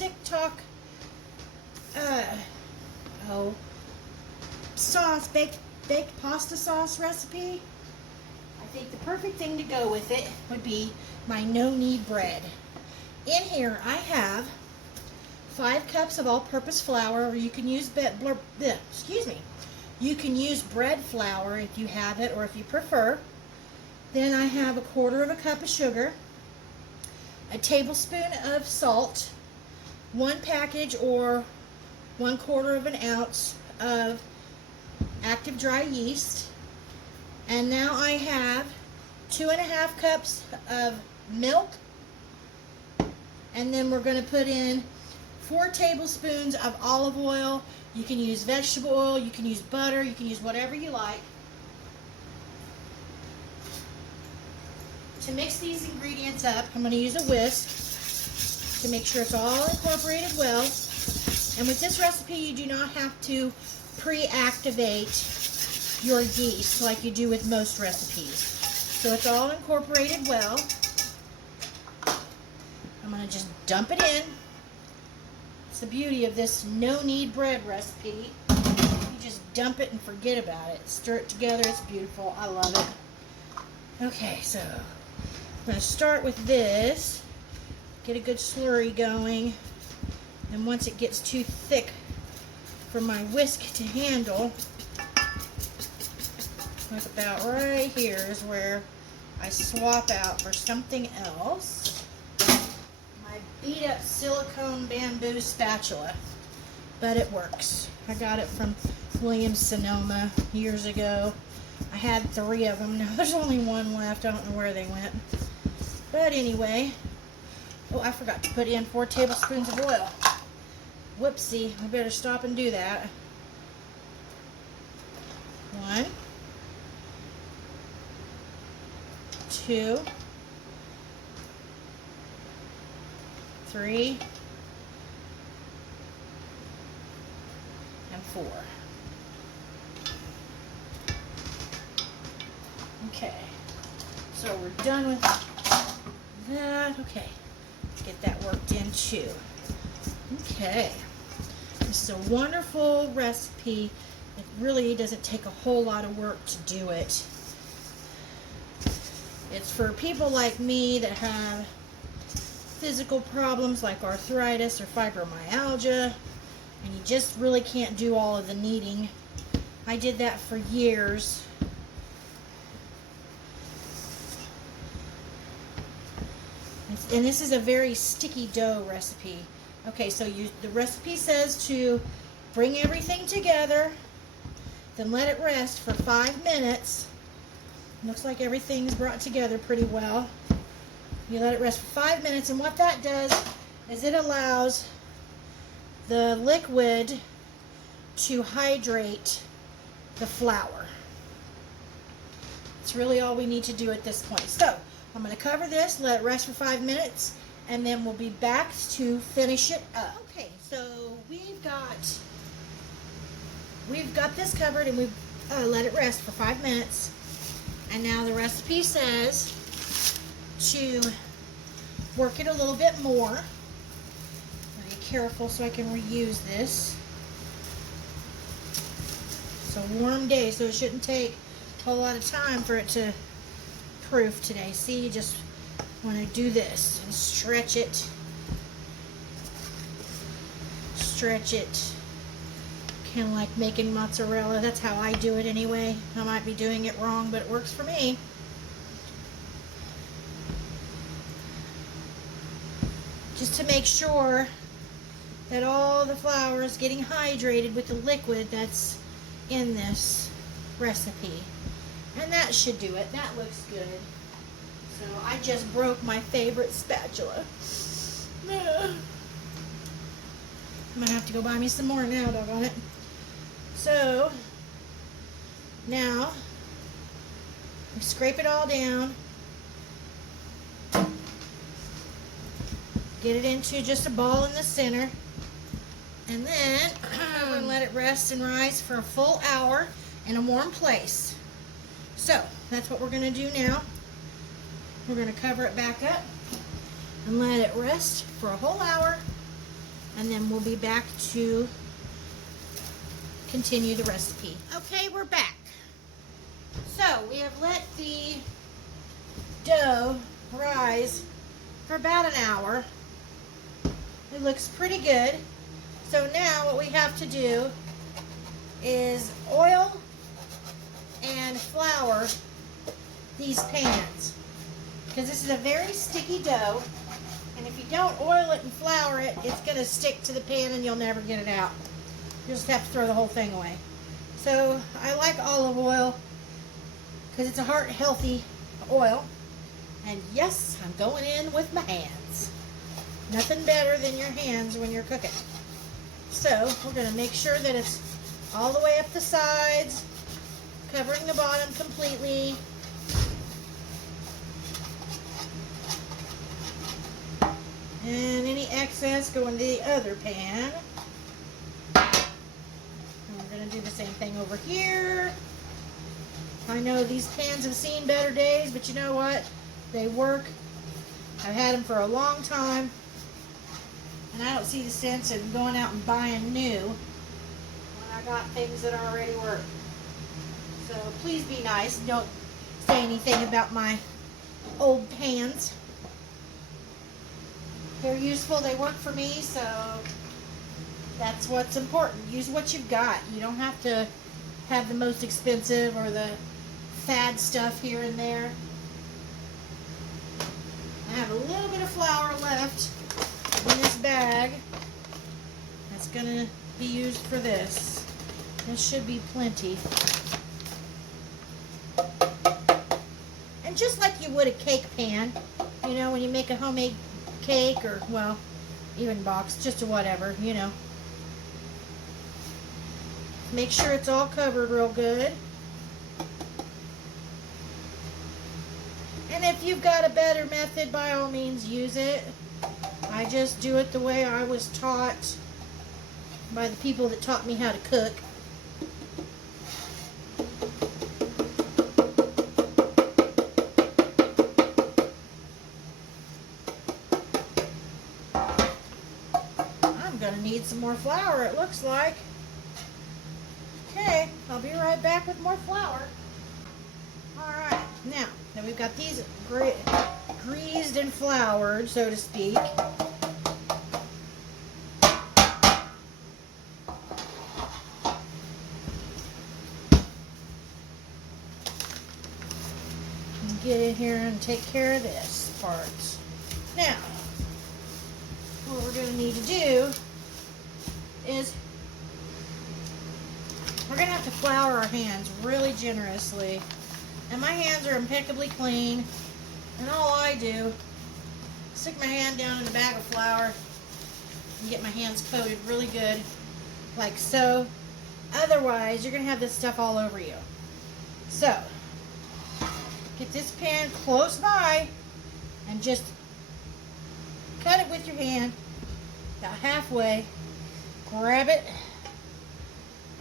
TikTok sauce, baked pasta sauce recipe. I think the perfect thing to go with it would be my no-knead bread. In here I have 5 cups of all-purpose flour, or you can use you can use bread flour if you have it or if you prefer. Then I have 1/4 cup of sugar, a tablespoon of salt, 1 package or 1/4 ounce of active dry yeast, and now I have 2.5 cups of milk, and then we're going to put in 4 tablespoons of olive oil. You can use vegetable oil, you can use butter, you can use whatever you like. To mix these ingredients up, I'm going to use a whisk to make sure it's all incorporated well. And with this recipe, you do not have to pre-activate your yeast like you do with most recipes. So it's all incorporated well. I'm going to just dump it in. It's the beauty of this no-knead bread recipe. You just dump it and forget about it. Stir it together. It's beautiful. I love it. Okay, so I'm going to start with this. Get a good slurry going. And once it gets too thick for my whisk to handle, like about right here is where I swap out for something else. My beat up silicone bamboo spatula, but it works. I got it from Williams-Sonoma years ago. I had 3 of them. Now there's only 1 left. I don't know where they went. But anyway, oh, I forgot to put in 4 tablespoons of oil. Whoopsie, I better stop and do that. 1, 2, 3, and 4. Okay, so we're done with that. Okay, let's get that worked in too. Okay, this is a wonderful recipe. It really doesn't take a whole lot of work to do it. It's for people like me that have physical problems like arthritis or fibromyalgia, and you just really can't do all of the kneading. I did that for years. And this is a very sticky dough recipe. Okay, so the recipe says to bring everything together, then let it rest for 5 minutes. Looks like everything's brought together pretty well. You let it rest for 5 minutes, and what that does is it allows the liquid to hydrate the flour. It's really all we need to do at this point. So I'm going to cover this, let it rest for 5 minutes, and then we'll be back to finish it up. Okay, so we've got this covered, and we've let it rest for 5 minutes. And now the recipe says to work it a little bit more. Be careful so I can reuse this. It's a warm day, so it shouldn't take a whole lot of time for it to proof today. See, you just want to do this and stretch it. Stretch it. Kind of like making mozzarella. That's how I do it anyway. I might be doing it wrong, but it works for me. Just to make sure that all the flour is getting hydrated with the liquid that's in this recipe. And that should do it. That looks good. So I just broke my favorite spatula. I'm gonna have to go buy me some more now, doggone it. So now we scrape it all down, get it into just a ball in the center, and then we're gonna let it rest and rise for a full hour in a warm place. So that's what we're gonna do now. We're gonna cover it back up and let it rest for a whole hour and then we'll be back to continue the recipe. Okay, we're back. So we have let the dough rise for about an hour. It looks pretty good. So now what we have to do is oil and flour these pans, because this is a very sticky dough, and if you don't oil it and flour it, it's going to stick to the pan and you'll never get it out. You just have to throw the whole thing away. So I like olive oil because it's a heart-healthy oil. And yes, I'm going in with my hands. Nothing better than your hands when you're cooking. So we're going to make sure that it's all the way up the sides, covering the bottom completely. And any excess go into the other pan. And we're going to do the same thing over here. I know these pans have seen better days, but you know what? They work. I've had them for a long time. And I don't see the sense in going out and buying new when I got things that already work. So please be nice. Don't say anything about my old pans. They're useful. They work for me, so that's what's important. Use what you've got. You don't have to have the most expensive or the fad stuff here and there. I have a little bit of flour left in this bag that's going to be used for this. This should be plenty. And just like you would a cake pan, you know, when you make a homemade cake, or, well, even box, just a whatever, you know. Make sure it's all covered real good. And if you've got a better method, by all means use it. I just do it the way I was taught by the people that taught me how to cook. I'm going to need some more flour, it looks like. Okay, I'll be right back with more flour. Alright, now that we've got these greased and floured, so to speak, get in here and take care of this part. Now, what we're going to need to do is we're going to have to flour our hands really generously. And my hands are impeccably clean. And all I do, stick my hand down in a bag of flour and get my hands coated really good, like so. Otherwise, you're going to have this stuff all over you. So, get this pan close by and just cut it with your hand about halfway. Grab it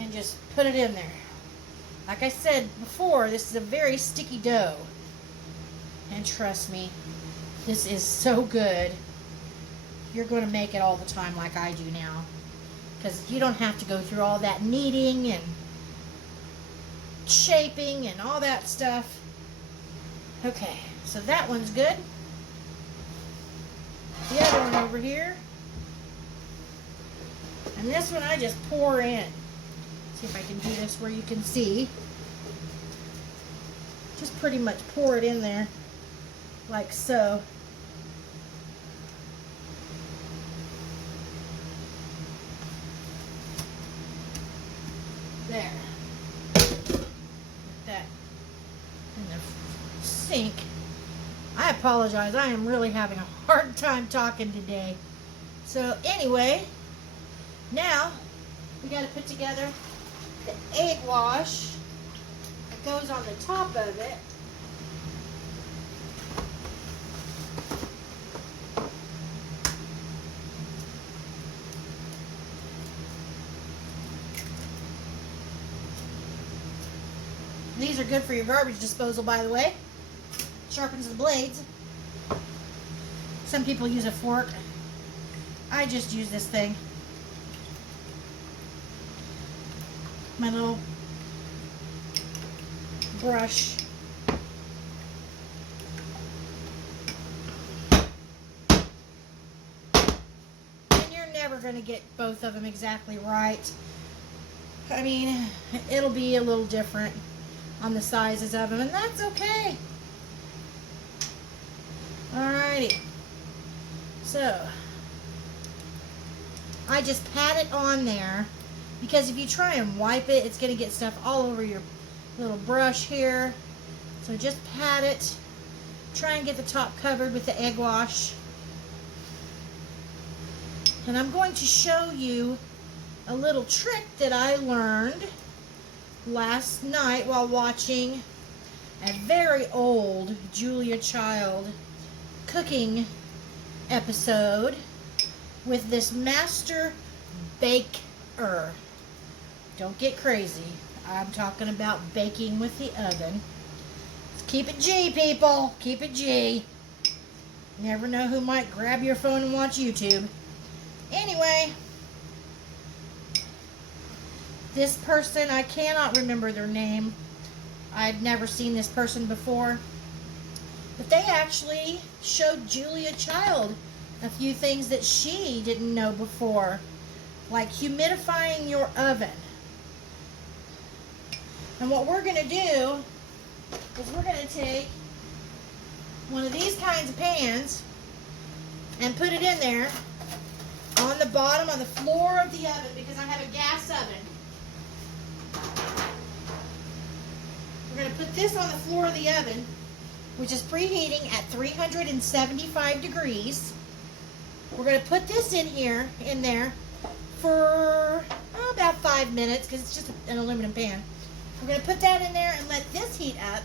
and just put it in there. Like I said before, this is a very sticky dough. And trust me, this is so good. You're going to make it all the time like I do now. Because you don't have to go through all that kneading and shaping and all that stuff. Okay, so that one's good. The other one over here. And this one I just pour in. See if I can do this where you can see. Just pretty much pour it in there, like so. There. Put that in the sink. I apologize. I am really having a hard time talking today. So anyway, now we got to put together the egg wash that goes on the top of it. These are good for your garbage disposal, by the way. Sharpens the blades. Some people use a fork. I just use this thing. my little brush. And you're never going to get both of them exactly right. I mean, it'll be a little different on the sizes of them, and that's okay. Alrighty. So, I just pat it on there, because if you try and wipe it, it's going to get stuff all over your little brush here. So just pat it. Try and get the top covered with the egg wash. And I'm going to show you a little trick that I learned last night while watching a very old Julia Child cooking episode with this master baker. Don't get crazy. I'm talking about baking with the oven. Keep it G, people. Keep it G. Never know who might grab your phone and watch YouTube. Anyway, this person, I cannot remember their name. I've never seen this person before. But they actually showed Julia Child a few things that she didn't know before. Like humidifying your oven. And what we're going to do is we're going to take one of these kinds of pans and put it in there on the bottom, on the floor of the oven, because I have a gas oven. We're going to put this on the floor of the oven, which is preheating at 375 degrees. We're going to put this in there for about 5 minutes, because it's just an aluminum pan. We're going to put that in there and let this heat up.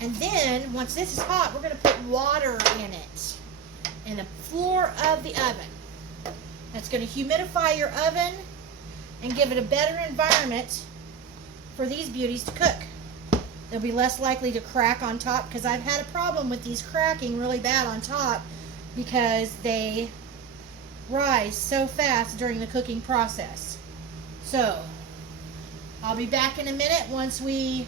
And then, once this is hot, we're going to put water in it, in the floor of the oven. That's going to humidify your oven and give it a better environment for these beauties to cook. They'll be less likely to crack on top, because I've had a problem with these cracking really bad on top because they rise so fast during the cooking process. So, I'll be back in a minute once we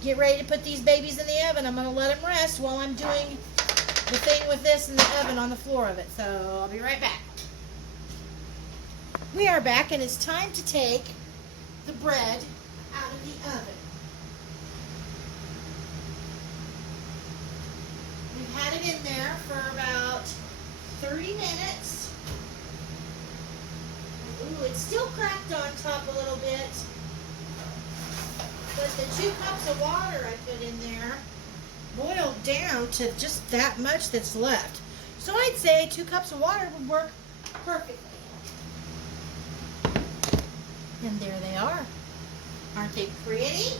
get ready to put these babies in the oven. I'm going to let them rest while I'm doing the thing with this in the oven on the floor of it. So, I'll be right back. We are back, and it's time to take the bread out of the oven. We've had it in there for about 30 minutes. Ooh, it's still cracked on top a little bit. But the 2 cups of water I put in there boiled down to just that much that's left. So I'd say 2 cups of water would work perfectly. And there they are. Aren't they pretty?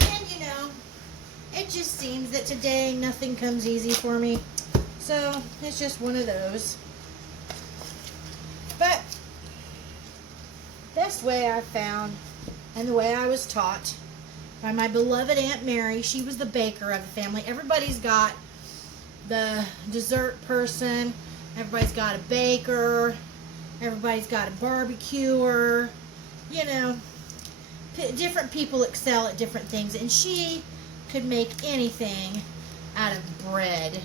And you know, it just seems that today nothing comes easy for me. So it's just one of those. But best way I've found, and the way I was taught by my beloved Aunt Mary, she was the baker of the family. Everybody's got the dessert person, everybody's got a baker, everybody's got a barbecuer, you know, different people excel at different things, and she could make anything out of bread.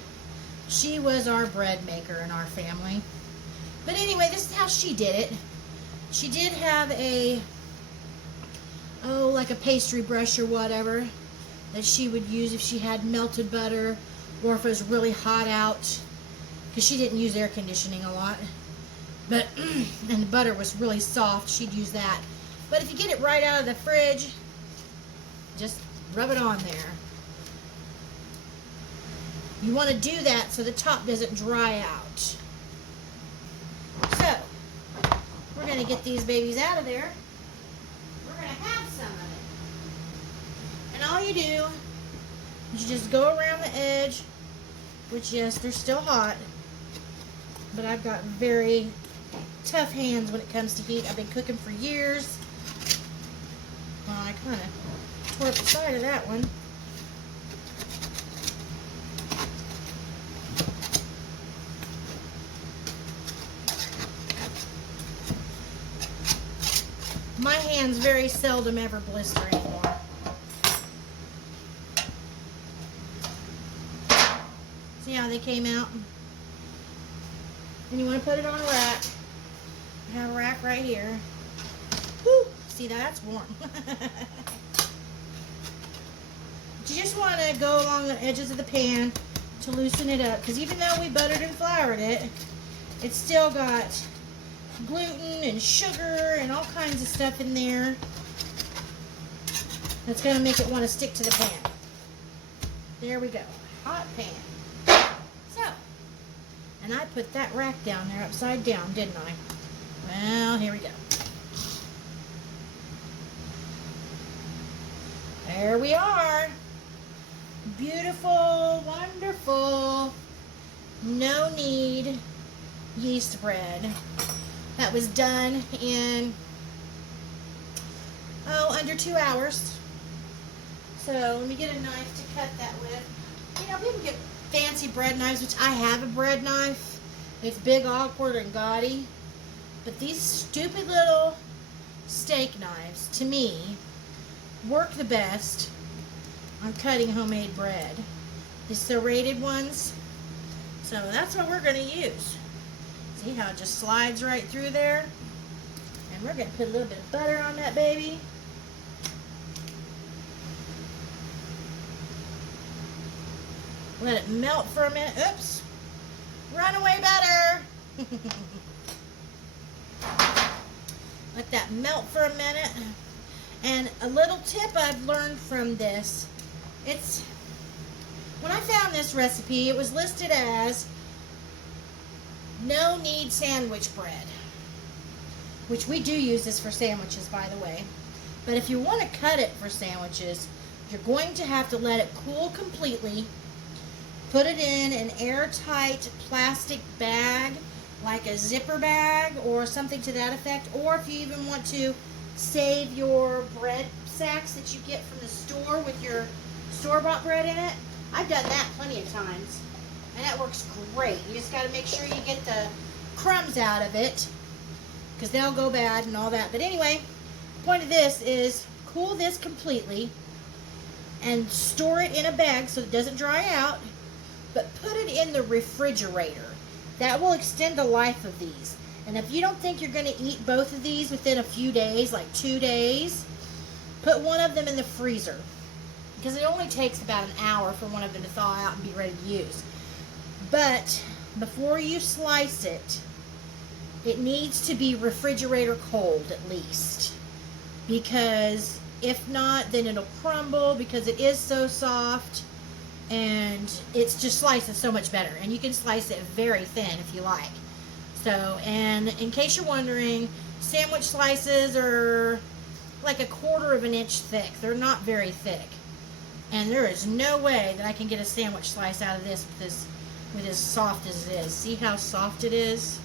She was our bread maker in our family. But anyway, this is how she did it. She did have like a pastry brush or whatever that she would use if she had melted butter or if it was really hot out, because she didn't use air conditioning a lot. But and the butter was really soft, she'd use that. But if you get it right out of the fridge, just rub it on there. You want to do that so the top doesn't dry out. So, we're going to get these babies out of there. We're going to have some of it. And all you do is you just go around the edge, which, yes, they're still hot, but I've got very tough hands when it comes to heat. I've been cooking for years. Well, I kind of tore up the side of that one. My pans very seldom ever blister anymore. See how they came out? And you want to put it on a rack. I have a rack right here. Woo! See, that's warm. But you just want to go along the edges of the pan to loosen it up, because even though we buttered and floured it, it's still got gluten and sugar and all kinds of stuff in there that's going to make it want to stick to the pan. There we go. Hot pan. So, and I put that rack down there upside down, didn't I? Well, here we go. There we are. Beautiful, wonderful, no knead yeast bread. That was done in, under 2 hours. So let me get a knife to cut that with. You know, people get fancy bread knives, which I have a bread knife. It's big, awkward, and gaudy. But these stupid little steak knives, to me, work the best on cutting homemade bread. The serrated ones. So that's what we're going to use. See how it just slides right through there? And we're going to put a little bit of butter on that baby. Let it melt for a minute. Oops. Runaway butter. Let that melt for a minute. And a little tip I've learned from this, when I found this recipe, it was listed as no knead sandwich bread, which we do use this for sandwiches, by the way. But if you want to cut it for sandwiches, you're going to have to let it cool completely. Put it in an airtight plastic bag, like a zipper bag or something to that effect. Or if you even want to save your bread sacks that you get from the store with your store-bought bread in it. I've done that plenty of times, and that works great. You just got to make sure you get the crumbs out of it, because they'll go bad and all that. But anyway, the point of this is cool this completely and store it in a bag so it doesn't dry out, but put it in the refrigerator. That will extend the life of these. And if you don't think you're going to eat both of these within a few days, like 2 days, put one of them in the freezer. Because it only takes about an hour for one of them to thaw out and be ready to use. But before you slice it, it needs to be refrigerator cold at least. Because if not, then it'll crumble because it is so soft. And it's just slices so much better. And you can slice it very thin if you like. So, and in case you're wondering, sandwich slices are like 1/4 of an inch thick. They're not very thick. And there is no way that I can get a sandwich slice out of this with as soft as it is. See how soft it is?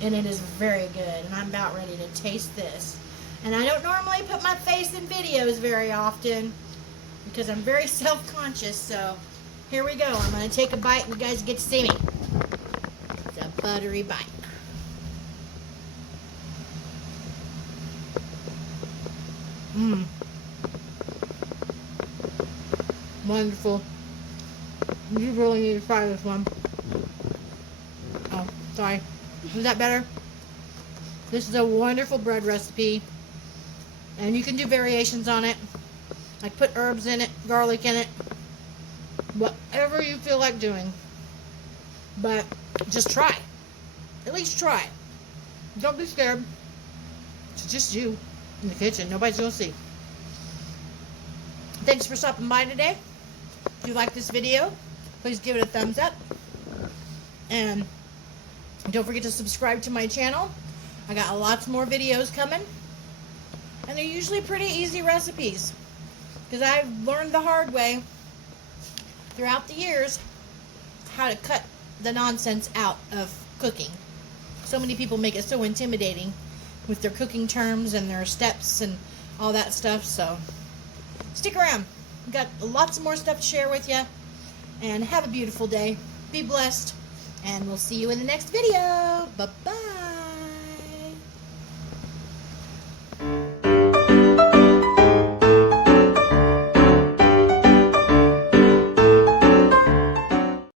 And it is very good. And I'm about ready to taste this. And I don't normally put my face in videos very often because I'm very self-conscious. So here we go. I'm going to take a bite and you guys get to see me. It's a buttery bite. Mmm. Wonderful. You really need to try this one. Oh, sorry. Is that better? This is a wonderful bread recipe. And you can do variations on it. Like put herbs in it, garlic in it. Whatever you feel like doing. But just try. At least try. Don't be scared. It's just you in the kitchen. Nobody's going to see. Thanks for stopping by today. If you like this video, please give it a thumbs up. And don't forget to subscribe to my channel. I got lots more videos coming. And they're usually pretty easy recipes. Because I've learned the hard way throughout the years how to cut the nonsense out of cooking. So many people make it so intimidating with their cooking terms and their steps and all that stuff. So stick around. We've got lots more stuff to share with you. And have a beautiful day. Be blessed. And we'll see you in the next video. Bye-bye.